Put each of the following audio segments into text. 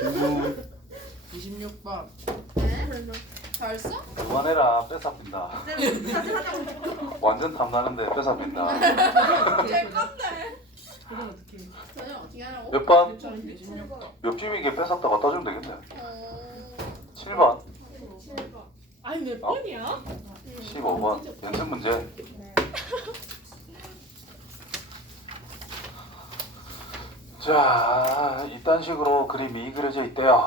질문 26번. 잘 써? 그만해라 뺏어 빈다 완전 탐나는데 뺏어 빈다 제 건데. 그건 어떻게 해? 저는 어떻게 하냐고? 몇 번? 26번. 옆집이게 뺏었다 갖다 주면 되겠네 어... 7번 7번. 아니 몇 어? 번이야? 15번 연습 문제 자 이딴 식으로 그림이 그려져 있대요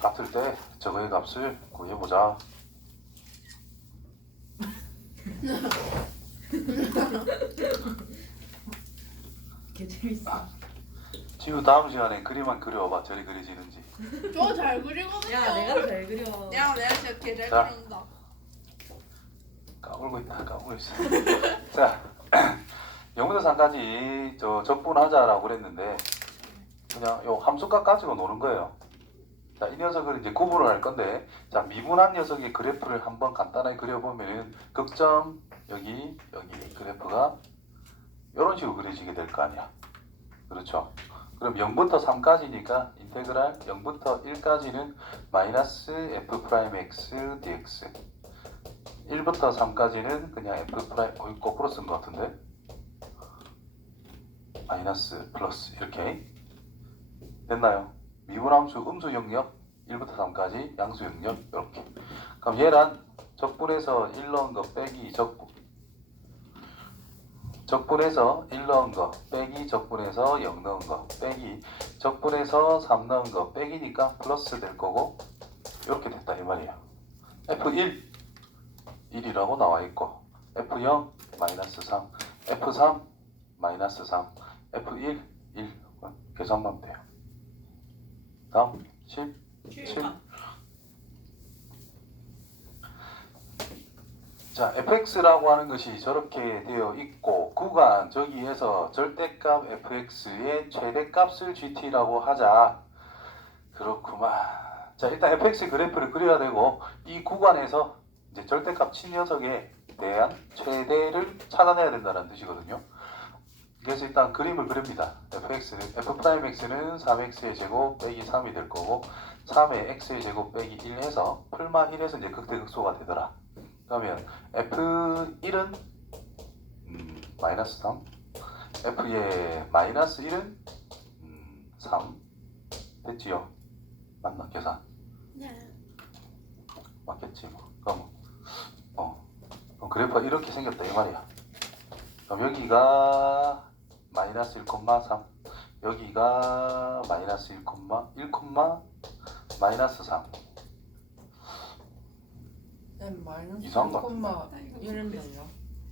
같을 때 저거의 값을 구해보자 개 재밌어. 지우 다음 시간에 그림만 그려봐 저리 그려지는지 저 잘 그리거든요. 야 내가 잘 그려. 야, 내가 진짜 개잘 자. 그린다. 까불고 있다 까불고 있어 자 영문사상까지 저 적분하자라고 그랬는데 그냥 요 함수값 가지고 노는 거예요. 자 이 녀석을 이제 구분을 할 건데 자 미분한 녀석의 그래프를 한번 간단하게 그려보면은 극점 여기 여기 그래프가 이런 식으로 그려지게 될 거 아니야. 그렇죠? 그럼 0부터 3까지니까 인테그랄 0부터 1까지는 마이너스 f 프라임 x dx 1부터 3까지는 그냥 f 프라임 어, 이거 거꾸로 쓴 것 같은데 마이너스 플러스 이렇게 됐나요? 미분함수 음수 영역 1부터 3까지 양수 영역 이렇게. 그럼 얘란 적분에서 1 넣은 거 빼기 적분. 적분에서 1 넣은 거 빼기 적분에서 0 넣은 거 빼기 적분에서 3 넣은 거 빼기니까 플러스 될 거고 이렇게 됐다 이 말이에요. F1 1이라고 나와 있고 F0 마이너스 3 F3 마이너스 3 F1 1 계산만 하면 돼요 다음 10 7 자, fx라고 하는 것이 저렇게 되어 있고 구간 저기에서 절대값 fx의 최대값을 gt라고 하자. 그렇구만. 자, 일단 fx 그래프를 그려야 되고 이 구간에서 이제 절대값 친 녀석에 대한 최대를 찾아내야 된다는 뜻이거든요. 그래서 일단 그림을 그립니다. fx는 f'x는 3x의 제곱 빼기 3이 될 거고 3의 x의 제곱 빼기 1 해서 풀마 1에서 이제 극대극소가 되더라. 그러면 F1은 음, 마이너스 3 F의 마이너스 1은 음, 3 됐지요? 맞나 계산? 네. 맞겠지 뭐 그럼 어 그럼 그래프가 이렇게 생겼다 이 말이야 그럼 여기가 마이너스 1,3 여기가 마이너스 1, 1, 마이너스 3 n 마이너스 이상한 것 1,1이면요.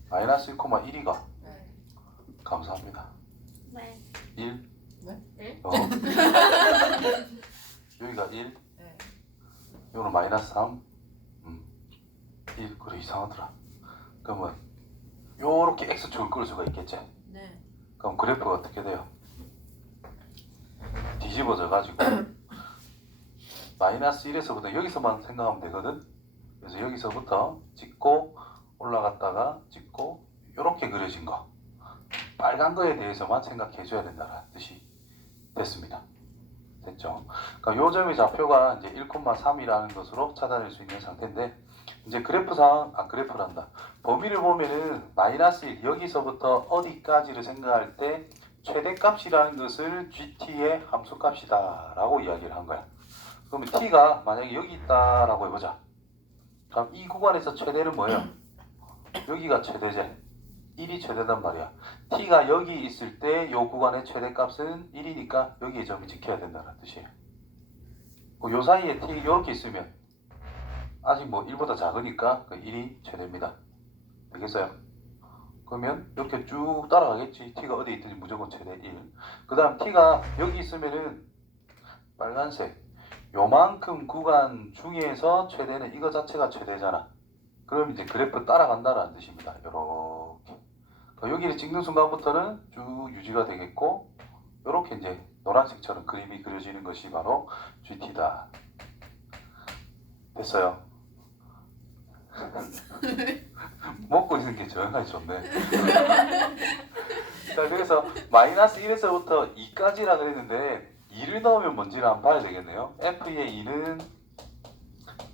마이너스 1,1이가 네. 감사합니다 네. 1 네? 어. 여기가 1 네. 요거는 마이너스 3 음. 1 그래 이상하더라 그러면 요렇게 x축을 끌 수가 있겠지 네. 그럼 그래프가 어떻게 돼요? 뒤집어져 가지고. 마이너스 1에서부터 여기서만 생각하면 되거든? 그래서 여기서부터 찍고 올라갔다가 찍고 이렇게 그려진 거. 빨간 거에 대해서만 생각해 줘야 된다는 뜻이 됐습니다. 됐죠? 그러니까 요 점의 좌표가 이제 1,3이라는 것으로 찾아낼 수 있는 상태인데 이제 그래프상 아 그래프란다. 범위를 보면은 마이너스 1 여기서부터 어디까지를 생각할 때 최대값이라는 것을 GT의 함수값이다 라고 이야기를 한 거야. 그러면 T가 만약에 여기 있다 라고 해보자. 그럼 이 구간에서 최대는 뭐예요? 여기가 최대제. 1이 최대단 말이야. T가 여기 있을 때 이 구간의 최대값은 1이니까 여기에 점이 지켜야 된다는 뜻이에요. 그요 사이에 T 이렇게 있으면 아직 뭐 1보다 작으니까 그 1이 최대입니다 되겠어요? 그러면 이렇게 쭉 따라가겠지. t가 어디 있든지 무조건 최대 1. 그 다음 t가 여기 있으면은 빨간색. 요만큼 구간 중에서 최대는 이거 자체가 최대잖아. 그럼 이제 그래프 따라간다라는 뜻입니다. 요렇게. 그 여기를 찍는 순간부터는 쭉 유지가 되겠고, 요렇게 이제 노란색처럼 그림이 그려지는 것이 바로 GT다. 됐어요. 먹고 있는 게 조용하게 좋네. 자, 그래서 마이너스 1에서부터 2까지라 그랬는데 2를 넣으면 뭔지를 한번 봐야 되겠네요. F의 2는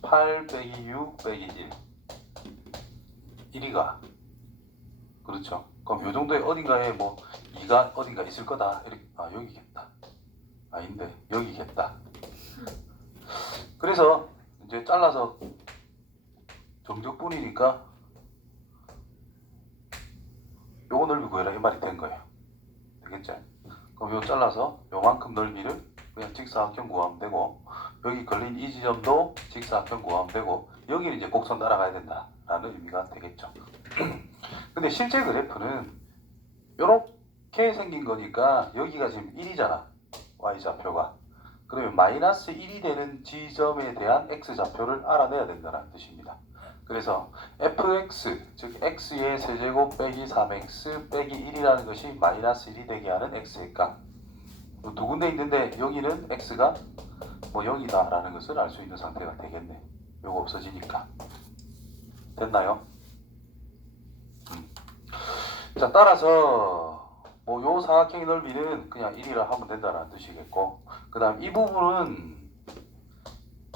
8 빼기 6 빼기 1. 1이가 그렇죠. 그럼 요 정도의 어딘가에 뭐 2가 어딘가 있을 거다. 이렇게 아 여기겠다. 아닌데 여기겠다. 그래서 이제 잘라서 정적분이니까 요거 넓이 구해라 이 말이 된 거예요. 되겠죠? 그럼 요 잘라서 요만큼 넓이를 그냥 직사각형 구하면 되고 여기 걸린 이 지점도 직사각형 구하면 되고 여기는 이제 곡선 따라가야 된다라는 의미가 되겠죠. 근데 실제 그래프는 이렇게 생긴 거니까 여기가 지금 1이잖아. y좌표가. 그러면 마이너스 1이 되는 지점에 대한 x좌표를 알아내야 된다는 뜻입니다. 그래서 fx, 즉 x의 세제곱 빼기 3x 빼기 1이라는 것이 마이너스 1이 되게 하는 x의 값. 뭐두 군데 있는데 여기는 x가 뭐 0이다 라는 것을 알 수 있는 상태가 되겠네. 요거 없어지니까. 됐나요? 음. 자, 따라서 뭐 요 사각형의 넓이는 그냥 1이라 하면 된다는 뜻이겠고 그 다음 이 부분은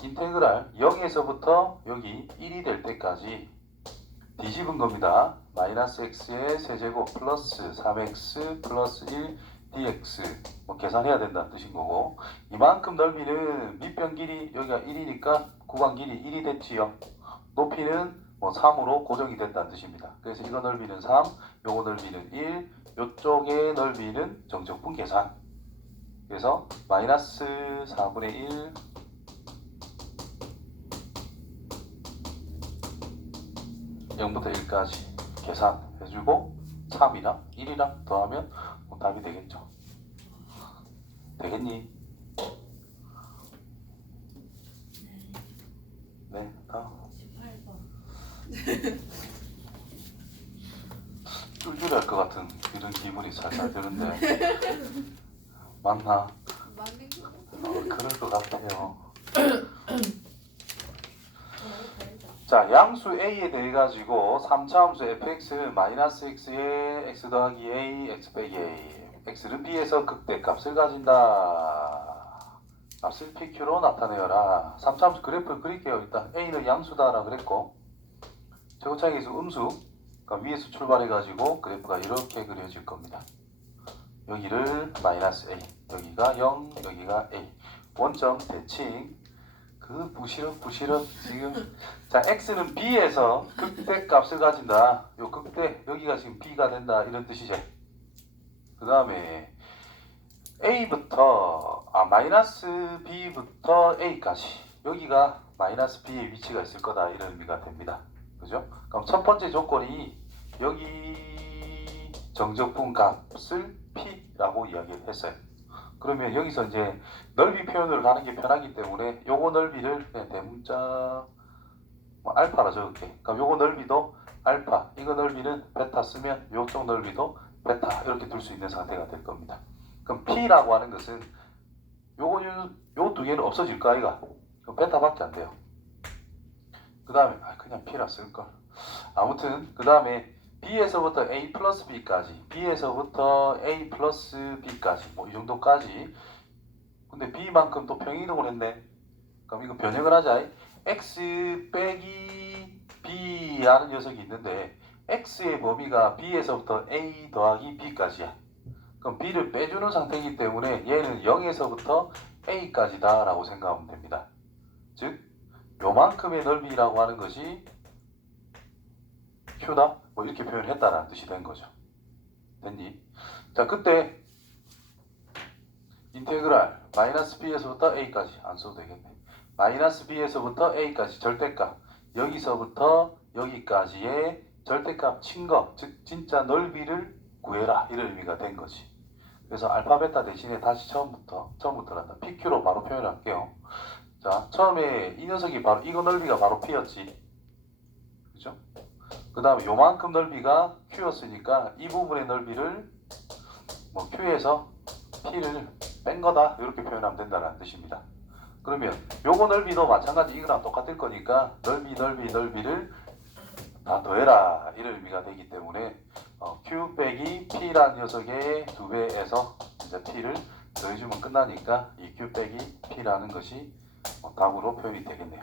인테그랄 0에서부터 여기 1이 될 때까지 뒤집은 겁니다. 마이너스 x의 세제곱 플러스 3x 플러스 1 dx 뭐 계산해야 된다는 뜻인 거고 이만큼 넓이는 밑변 길이 여기가 1이니까 구간 길이 1이 됐지요. 높이는 뭐 3으로 고정이 된다는 뜻입니다. 그래서 이거 넓이는 3, 요거 넓이는 1, 요쪽의 넓이는 정적분 계산. 그래서 마이너스 4분의 1 0부터 1까지 계산해주고 3이랑 1이랑 더하면 뭐 답이 되겠죠. 되겠니? 네, 다음. 18번. 쫄쫄할 것 같은 이런 기분이 살살 드는데 맞나? 맞는 거. 어, 그럴 것 같아요. 자, 양수 a에 대해 가지고 3차 함수 fx 마이너스 x에 x 더하기 a, x 빼기 a. x는 b에서 극대값을 가진다. 값을 pq로 나타내어라. 3차 함수 그래프를 그릴게요. 일단 a는 양수다라 그랬고 제곱차항에서 음수 그러니까 위에서 출발해 가지고 그래프가 이렇게 그려질 겁니다. 여기를 마이너스 a, 여기가 0, 여기가 a. 원점 대칭. 그 부시럭 부시럭 지금 자 x는 b에서 극대 값을 가진다. 요 극대 여기가 지금 b가 된다 이런 뜻이죠. 그 다음에 a부터 아 마이너스 b부터 a까지 여기가 마이너스 b의 위치가 있을 거다 이런 의미가 됩니다. 그죠? 그럼 첫 번째 조건이 여기 정적분 값을 p라고 이야기를 했어요. 그러면 여기서 이제 넓이 표현으로 가는 게 편하기 때문에 요거 넓이를 대문자 뭐 알파라 적을게. 그럼 요거 넓이도 알파, 이거 넓이는 베타 쓰면 요쪽 넓이도 베타 이렇게 둘 수 있는 상태가 될 겁니다. 그럼 p라고 하는 것은 요거 요두 개는 없어질 거 아이가? 베타밖에 안 돼요. 그 다음에 아, 그냥 p라 쓸 걸. 아무튼 그 다음에 B에서부터 A 플러스 B까지, B에서부터 A 플러스 B까지, 뭐 이 정도까지. 근데 B만큼 또 평이동을 했네. 그럼 이거 변형을 하자. X 빼기 B라는 녀석이 있는데 X의 범위가 B에서부터 A 더하기 B까지야. 그럼 B를 빼주는 상태이기 때문에 얘는 0에서부터 A까지다 라고 생각하면 됩니다. 즉, 요만큼의 넓이라고 하는 것이 Q다? 뭐 이렇게 표현했다라는 뜻이 된 거죠. 됐니? 자, 그때 인테그랄 마이너스 b에서부터 a까지 안 써도 되겠네. 마이너스 b에서부터 a까지 절대값 여기서부터 여기까지의 절대값 친 거, 즉 진짜 넓이를 구해라 이런 의미가 된 거지. 그래서 알파 베타 대신에 다시 처음부터 처음부터란다. pq로 바로 표현할게요. 자, 처음에 이 녀석이 바로 이거 넓이가 바로 p였지. 그죠? 그 다음에 요만큼 넓이가 Q였으니까 이 부분의 넓이를 뭐 Q에서 P를 뺀 거다 이렇게 표현하면 된다는 뜻입니다. 그러면 요거 넓이도 마찬가지 이거랑 똑같을 거니까 넓이 넓이 넓이를 다 더해라 이런 의미가 되기 때문에 어, Q 빼기 P라는 녀석의 두 배에서 이제 P를 더해주면 끝나니까 2q 빼기 p라는 것이 어, 답으로 표현이 되겠네요.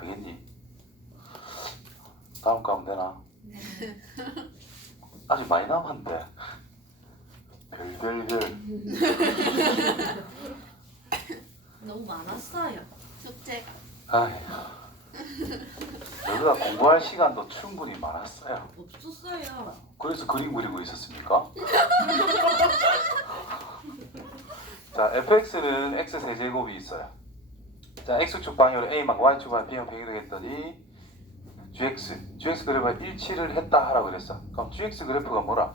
되겠니? 다음 거 하면 되나? 아직 많이 남았는데 별별별 너무 많았어요. 숙제가 아휴 여기가 공부할 시간도 충분히 많았어요. 없었어요. 그래서 그림 그리고 있었습니까? 자, fx는 x 세제곱이 있어요. 자, x축 방향으로 a만 y축 방향 b만 평이 되겠더니 gx, gx 그래프가 일치를 했다 하라고 그랬어. 그럼 gx 그래프가 뭐라?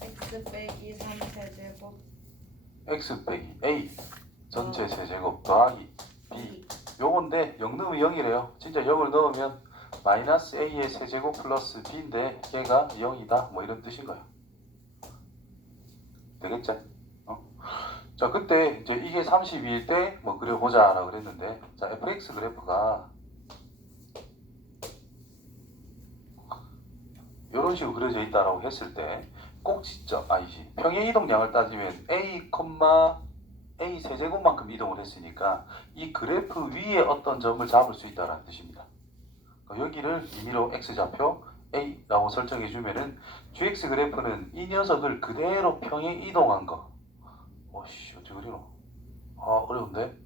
x 빼기 3 세 제곱 x 빼기 a 전체 세제곱 더하기 b 요건데 0 넣으면 0이래요. 진짜 0을 넣으면 마이너스 a의 세제곱 플러스 b인데 걔가 0이다 뭐 이런 뜻인 거야. 되겠지? 어? 자 그때 이제 이게 32일 때 뭐 그려보자 라고 그랬는데 자 fx 그래프가 이런 식으로 그려져 있다라고 했을 때 꼭지점 아니지 평행 이동량을 따지면 a, a 세제곱만큼 이동을 했으니까 이 그래프 위에 어떤 점을 잡을 수 있다는 뜻입니다. 그러니까 여기를 임의로 x좌표 a라고 설정해 주면은 gx 그래프는 이 녀석을 그대로 평행 이동한 거. 어씨 어떻게 그리노? 아 어려운데.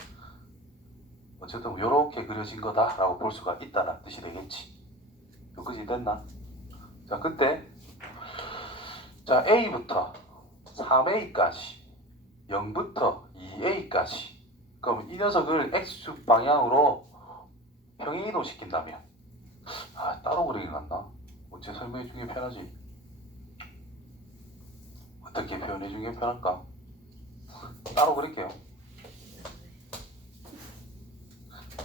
어쨌든 이렇게 그려진 거다라고 볼 수가 있다는 뜻이 되겠지. 여기까지 됐나? 자 그때 자 a부터 3a까지 0부터 2a까지 그럼 이 녀석을 x축 방향으로 평행 이동 시킨다면 아 따로 그리긴 낫나? 어째 설명해 주는 게 편하지? 어떻게 표현해 게 편할까? 따로 그릴게요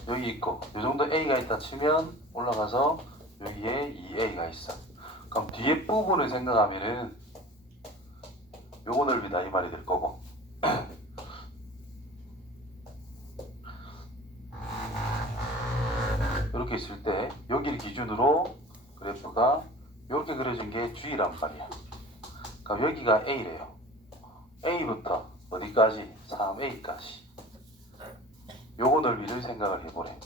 여기 있고 이 정도 a가 있다 치면 올라가서 여기에 2a가 있어 그럼 뒤에 부분을 생각하면은 요거 넓이다 이 말이 될 거고 이렇게 있을 때 여기를 기준으로 그래프가 이렇게 그려진 게 G란 말이야. 그럼 여기가 A래요. A부터 어디까지? 3A까지. 요거 넓이를 생각을 해보래.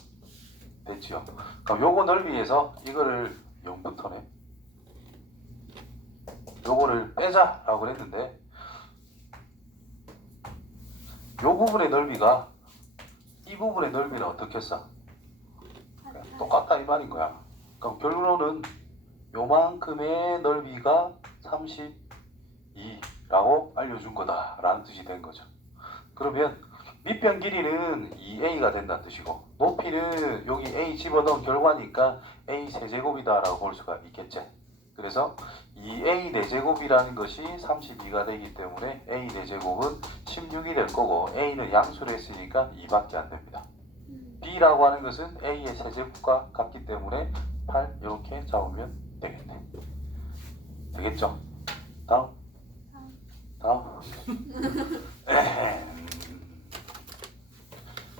됐지요? 그럼 요거 넓이에서 이거를 0부터네. 요거를 빼자라고 그랬는데 요 부분의 넓이가 이 부분의 넓이는 어떻게 써? 똑같다 이 말인 거야. 그럼 결론은 요만큼의 넓이가 32라고 알려준 거다라는 뜻이 된 거죠. 그러면 밑변 길이는 2a가 된다는 뜻이고 높이는 여기 a 집어넣은 결과니까 a 세제곱이다라고 볼 수가 있겠지. 그래서 2a 4제곱이라는 것이 32가 되기 때문에 a 4제곱은 16이 될 거고 a는 양수를 했으니까 2밖에 안 됩니다. b라고 하는 것은 a의 세제곱과 같기 때문에 8 이렇게 잡으면 되겠네. 되겠죠? 다음. 다음.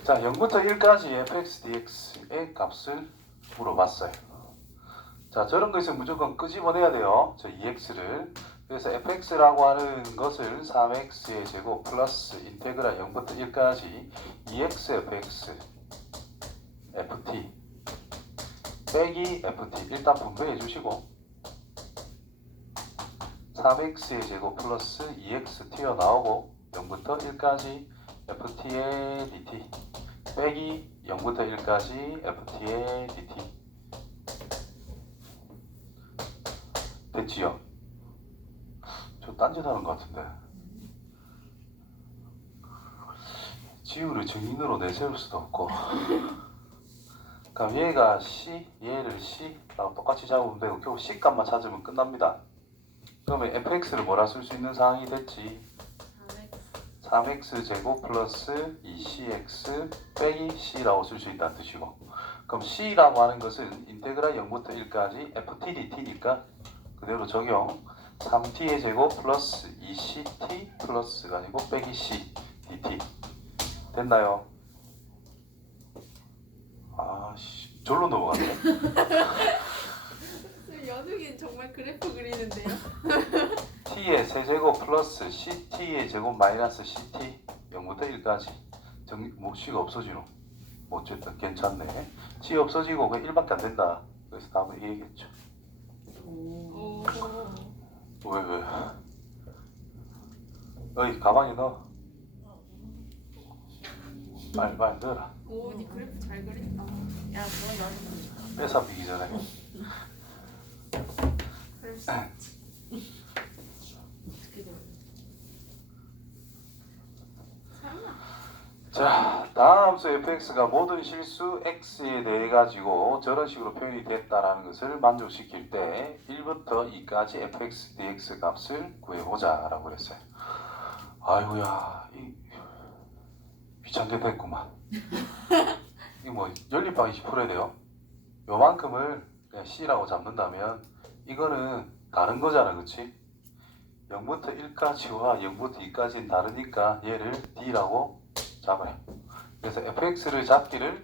자, 0부터 1까지 fx dx의 값을 물어봤어요. 자, 저런 거 있으면 무조건 끄집어내야 돼요. 저 2x를. 그래서 fx라고 하는 것을 3x의 제곱 플러스 인테그랄 0부터 1까지 2x fx ft 빼기 ft 일단 분배해 주시고 3x의 제곱 플러스 2x 튀어나오고 0부터 1까지 ft의 dt 빼기 0부터 1까지 ft의 dt 됐지요? 저 딴짓 하는 것 같은데 지우를 증인으로 내세울 수도 없고 그럼 얘가 C, 얘를 C라고 똑같이 잡으면 되고 결국 C 값만 찾으면 끝납니다. 그러면 fx를 뭐라 쓸 수 있는 상황이 됐지? 3x 제곱 플러스 2cx 빼기 c라고 쓸 수 있다는 뜻이고 그럼 c라고 하는 것은 인테그랄 0부터 1까지 ft dt니까 그대로 적용 3t의 제곱 플러스 2ct 플러스가 아니고 빼기 c dt 됐나요? 아씨. 절로 넘어갔네. 연욱이는 정말 그래프 그리는데요? t의 세제곱 플러스 ct의 제곱 마이너스 ct 0부터 1까지. 정, 뭐 c가 없어지노. 뭐 어쨌든 괜찮네. C 없어지고 그 1밖에 안 된다. 그래서 답은 1이겠죠 왜 왜? 어이 가방에 넣어 빨리 빨리 넣어라 오, 니 그래프 잘 그린다. 야, 그건 나도 전에 어떻게 돼? 설마. 자, 다음 함수 fx가 모든 실수 x에 대해 가지고 저런 식으로 표현이 됐다라는 것을 만족시킬 때 1부터 2까지 fx dx 값을 구해보자 라고 그랬어요. 아이고야, 이 귀찮게 됐구만. 이거 뭐 연립방식 풀어야 돼요. 요만큼을 그냥 c라고 잡는다면 이거는 다른 거잖아, 그렇지? 0부터 1까지와 0부터 2까지는 다르니까 얘를 d라고 잡아요. 그래서 fx를 잡기를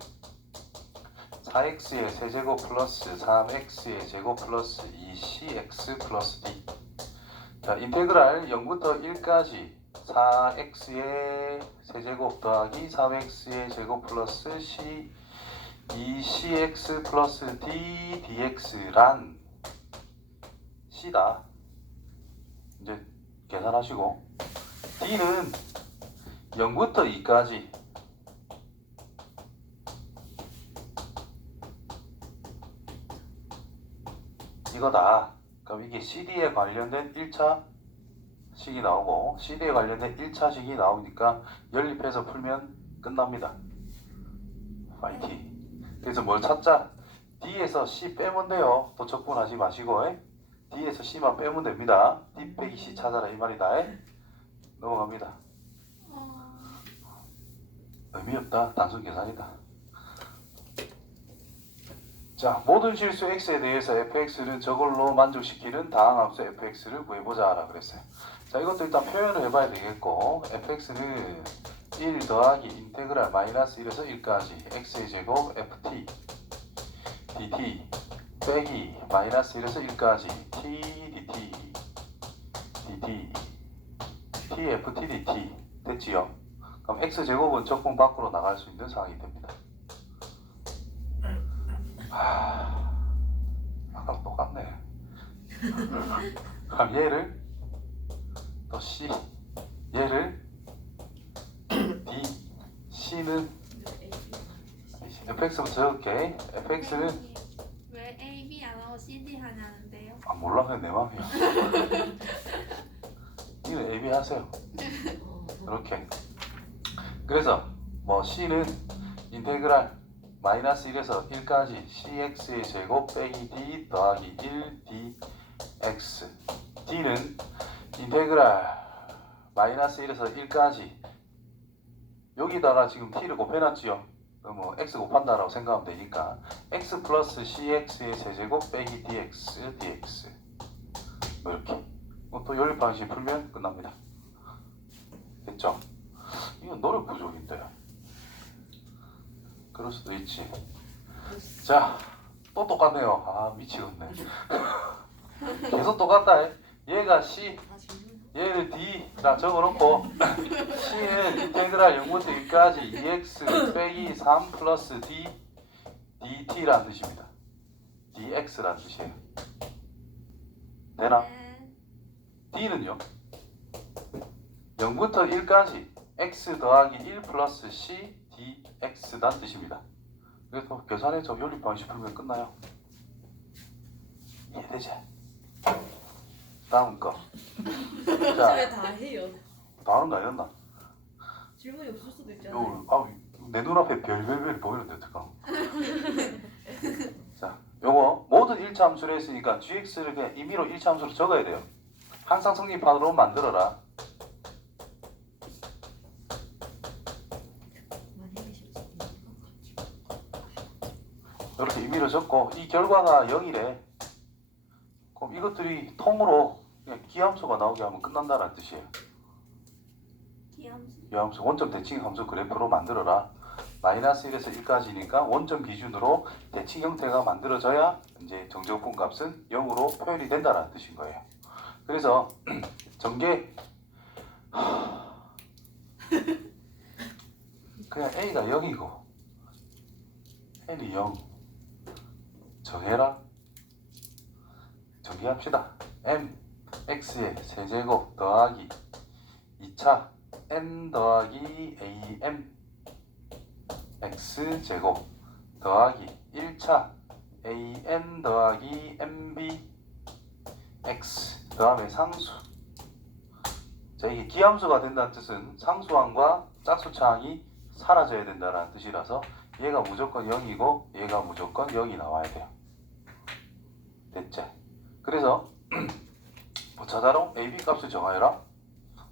4x의 세제곱 플러스 3x의 제곱 플러스 2cx 플러스 d 자 인테그랄 0부터 1까지 4x의 세제곱 더하기 3x의 제곱 플러스 c 2cx 플러스 d dx란 c다. 이제 계산하시고. d는 0부터 2까지 이거다. 그럼 이게 CD에 관련된 1차 식이 나오고 CD에 관련된 1차 식이 나오니까 연립해서 풀면 끝납니다. 파이팅. 그래서 뭘 찾자? D에서 C 빼면 돼요. 또 적분하지 마시고 에? D에서 C만 빼면 됩니다. D 빼기 C 찾아라 이 말이다. 에? 넘어갑니다. 어. 의미 없다. 단순 계산이다. 자, 모든 실수 x에 대해서 fx를 저걸로 만족시키는 다항 함수 fx를 구해보자 라 그랬어요. 자, 이것도 일단 표현을 해봐야 되겠고, fx는 1 더하기 인테그랄 마이너스 1에서 1까지 x의 제곱 ft dt 빼기 마이너스 1에서 1까지 t dt dt t ft dt 됐지요? 그럼 x 제곱은 적분 밖으로 나갈 수 있는 상황이 됩니다. 하... 아까랑 똑같네. 그럼 얘를 또 c 얘를 d c는 fx부터 적을게. fx는 왜 A, B 안 하고 C, D 하냐는데요? 아 몰라 그냥 내 맘이야. 이는 a b 하세요. 이렇게. 그래서 뭐 c는 인테그랄 마이너스 1에서 1까지 cx의 제곱 빼기 d 더하기 1 dx. d는 인테그랄 마이너스 1에서 1까지. 여기다가 지금 t를 곱해놨지요. 뭐 x 곱한다라고 생각하면 되니까. x 플러스 cx의 세제곱 빼기 dx dx. 뭐 이렇게. 뭐또 연립 방식 풀면 끝납니다. 됐죠? 이건 노력 부족인데 그럴 수도 있지 자 또 똑같네요 아 미치겠네 계속 똑같다 얘가 C 다 질문. 얘를 D라 적어놓고 C는 인테그랄 0부터 1까지 2x 빼기 3 플러스 D DT라는 뜻입니다 DX라는 뜻이에요 되나? 네. D는요 0부터 1까지 x 더하기 1 플러스 c dx란 뜻입니다. 그래서 계산해서 연립 방식 풀면 끝나요. 이해되지? 다음 거. 자, 왜다 해요? 다 하는 거 아니었나? 질문이 없을 수도 있잖아요. 요, 아, 내 눈앞에 별별별이 보이는데 어떡하 자, 요거 모든 1차 함수를 했으니까 gx를 그냥 임의로 1차 함수로 적어야 돼요. 항상 성립판으로 만들어라. 만약에 실수 이렇게 임의로 적고 이 결과가 0이래. 그럼 이것들이 통으로 그냥 기함수가 나오게 하면 끝난다는 뜻이에요. 기함수. 기함수 원점 대칭 함수 그래프로 만들어라. 마이너스 1에서 1까지니까 원점 기준으로 대칭 형태가 만들어져야 이제 정적분 값은 0으로 표현이 된다는 뜻인 거예요. 그래서 전개 하, 그냥 A가 0이고 N이 0 정해라. 정리합시다. M X의 세제곱 더하기 2차 N 더하기 AM X 제곱 더하기 1차 AN 더하기 MB X 다음에 상수. 자 이게 기함수가 된다는 뜻은 상수항과 짝수차항이 사라져야 된다는 뜻이라서 얘가 무조건 0이고 얘가 무조건 0이 나와야 돼요 됐지? 그래서 뭐 자자로 AB 값을 정하여라.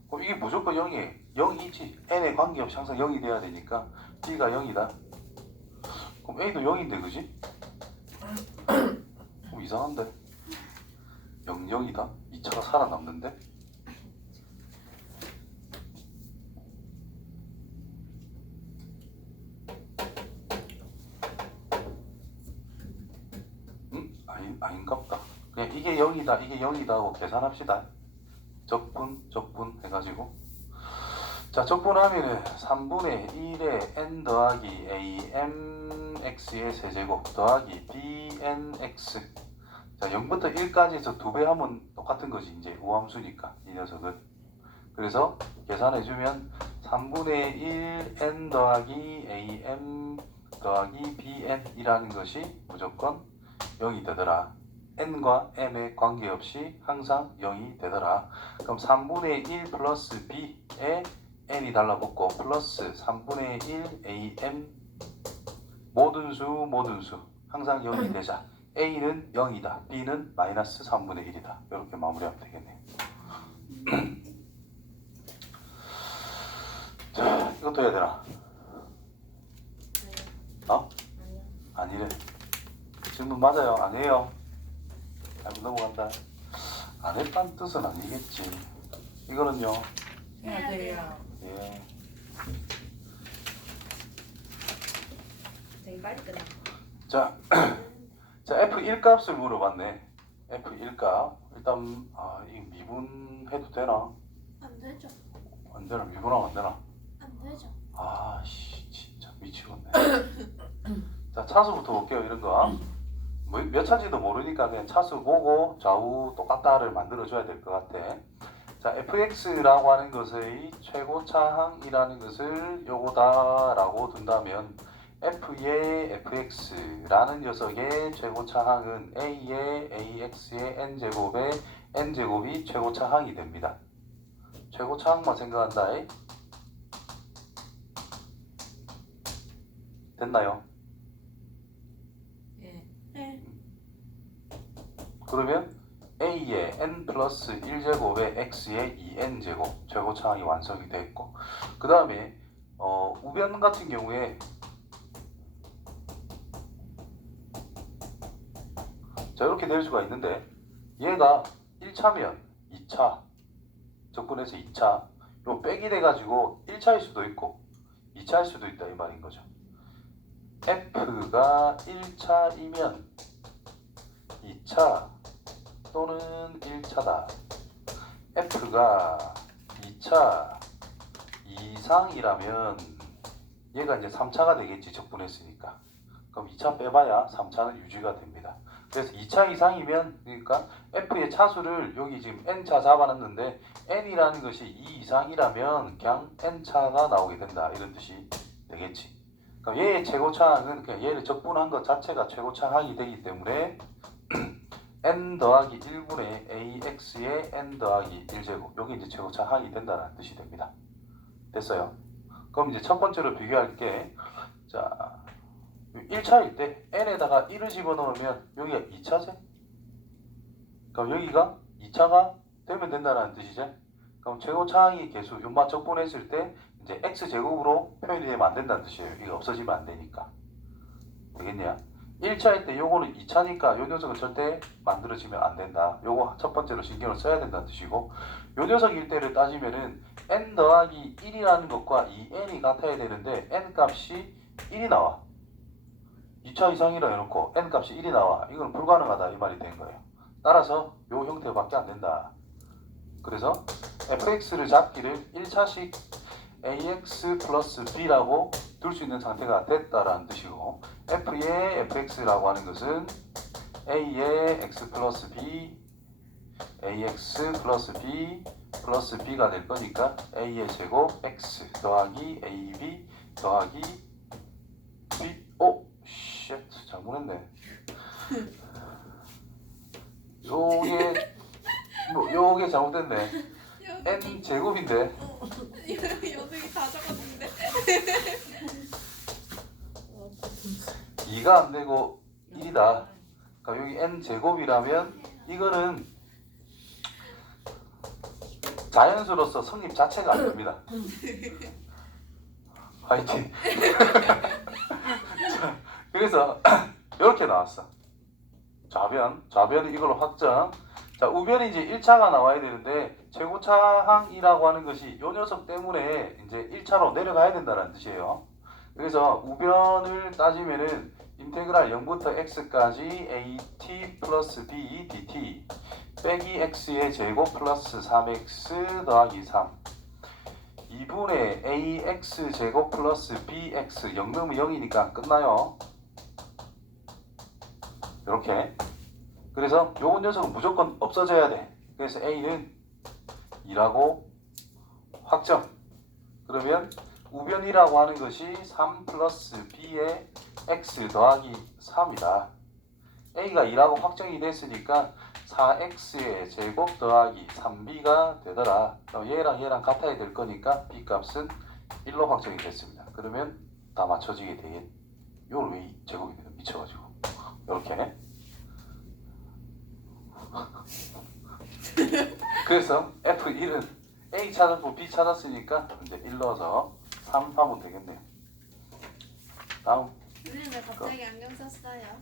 그럼 이게 무조건 0이에요. 0이지. N에 관계없이 항상 0이 돼야 되니까 b가 0이다. 그럼 a도 0인데 그지? 그럼 이상한데? 0, 0이다? 2차가 살아남는데 응? 아닌, 아닌갑다 그냥 이게 0이다 이게 0이다 하고 계산합시다. 적분 적분 해가지고. 자 적분하면은 3분의 1의 n 더하기 amx의 세제곱 더하기 bnx 자 0부터 1까지 해서 두 배 하면 똑같은 거지 이제 우함수니까 이 녀석은. 그래서 계산해주면 3분의 1 n 더하기 am 더하기 bn이라는 것이 무조건 0이 되더라 n과 m에 관계없이 항상 0이 되더라. 그럼 3분의 1 플러스 b에 n이 달라붙고 플러스 3분의 1 am 모든 수 모든 수. 항상 0이 되자. A는 0이다. B는 마이너스 3분의 1이다. 이렇게 마무리하면 되겠네 자 이것도 해야 되나? 어? 아니요. 아니래. 질문 맞아요? 안 해요 잘못 넘어간다 안 했다는 뜻은 아니겠지 이거는요 해야 돼요. 예 되게 빨리 끝나. 자, 자 F1 값을 물어봤네. F1 값. 일단 아, 이 미분해도 되나? 안 되죠. 안 되나? 미분하면 안 되나? 안 되죠. 아, 씨, 진짜 미치겠네. 자, 차수부터 볼게요. 이런 거. 뭐, 몇 차인지도 모르니까 그냥 차수 보고 좌우 똑같다를 만들어줘야 될 것 같아. 자, fx라고 하는 것의 최고차항이라는 것을 요거다라고 둔다면 f의 fx라는 녀석의 최고차항은 a의 ax의 n제곱의 n제곱이 최고차항이 됩니다. 최고차항만 생각한다. 이. 됐나요? 예. 네. 그러면 a의 n 플러스 1제곱의 x의 2n제곱 최고차항이 완성이 됐고 그 다음에 어, 우변 같은 경우에 자 이렇게 될 수가 있는데 얘가 1차면 2차 적분해서 2차 요 빼기 돼 가지고 1차일 수도 있고 2차일 수도 있다 이 말인 거죠. F가 1차이면 2차 또는 1차다. F가 2차 이상이라면 얘가 이제 3차가 되겠지 적분했으니까. 그럼 2차 빼봐야 3차는 유지가 됩니다. 그래서 2차 이상이면 그러니까 F의 차수를 여기 지금 N차 잡아놨는데 N이라는 것이 2 이상이라면 그냥 N차가 나오게 된다 이런 뜻이 되겠지. 그럼 얘의 최고차항은 그냥 얘를 적분한 것 자체가 최고차항이 되기 때문에 n 더하기 1분의 ax의 n 더하기 1제곱 여기 이제 최고차항이 된다는 뜻이 됩니다. 됐어요? 그럼 이제 첫 번째로 비교할게 자 1차일 때 n에다가 1을 집어넣으면 여기가 2차제? 그럼 여기가 2차가 되면 된다는 뜻이죠? 그럼 최고차항이 계수 연마 적분했을 때 이제 x제곱으로 표현이 되면 안 된다는 뜻이에요. 이게 없어지면 안 되니까. 되겠냐? 1차일 때 요거는 2차니까 요 녀석은 절대 만들어지면 안 된다. 요거 첫 번째로 신경을 써야 된다는 뜻이고 요 녀석일 때를 따지면은 n 더하기 1이라는 것과 이 n이 같아야 되는데 n 값이 1이 나와. 2차 이상이라 해놓고 n 값이 1이 나와. 이건 불가능하다 이 말이 된 거예요. 따라서 요 형태밖에 안 된다. 그래서 fx를 잡기를 1차식 ax 플러스 b라고 둘 수 있는 상태가 됐다라는 뜻이고 f의 fx라고 하는 것은 a의 x 플러스 b ax 플러스 b 플러스 b가 될 거니까 a의 제곱 x 더하기 ab 더하기 b. 오 쉣 잘못했네. 요게 뭐 요게 잘못됐네. n 제곱인데. 여기 다 적었는데. 2가 안 되고 1이다 그러니까 여기 n 제곱이라면 이거는 자연수로서 성립 자체가 안 됩니다. 화이팅. 자, 그래서 이렇게 나왔어. 좌변, 좌변은 이걸로 확정. 자, 우변이 이제 1차가 나와야 되는데 최고차항이라고 하는 것이 이 녀석 때문에 이제 1차로 내려가야 된다는 뜻이에요. 그래서 우변을 따지면은 인테그랄 0부터 x까지 at 플러스 b dt 빼기 x의 제곱 플러스 3x 더하기 3 2분의 ax 제곱 플러스 bx 0 넣으면 0이니까 끝나요. 이렇게. 그래서 요건 녀석은 무조건 없어져야 돼. 그래서 a는 2라고 확정. 그러면 우변이라고 하는 것이 3 플러스 b의 x 더하기 3이다. a가 2라고 확정이 됐으니까 4x의 제곱 더하기 3b가 되더라. 얘랑 얘랑 같아야 될 거니까 b 값은 1로 확정이 됐습니다. 그러면 다 맞춰지게 되겠. 이걸 왜 제곱이 돼요? 미쳐가지고 이렇게. 그래서 F1은 A 찾았고 B 찾았으니까 이제 1 넣어서 3 하면 되겠네요. 다음 선생님 왜 갑자기 안경 썼어요?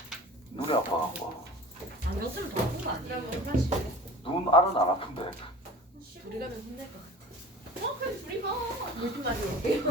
눈이 아파갖고 안경 쓰면 더 아픈 거 아니에요? 그럼 얼마 쉬래? 눈 알은 안 아픈데 둘이 가면 혼낼 것 같아. 어, 그래 둘이 가. 물좀 올게요.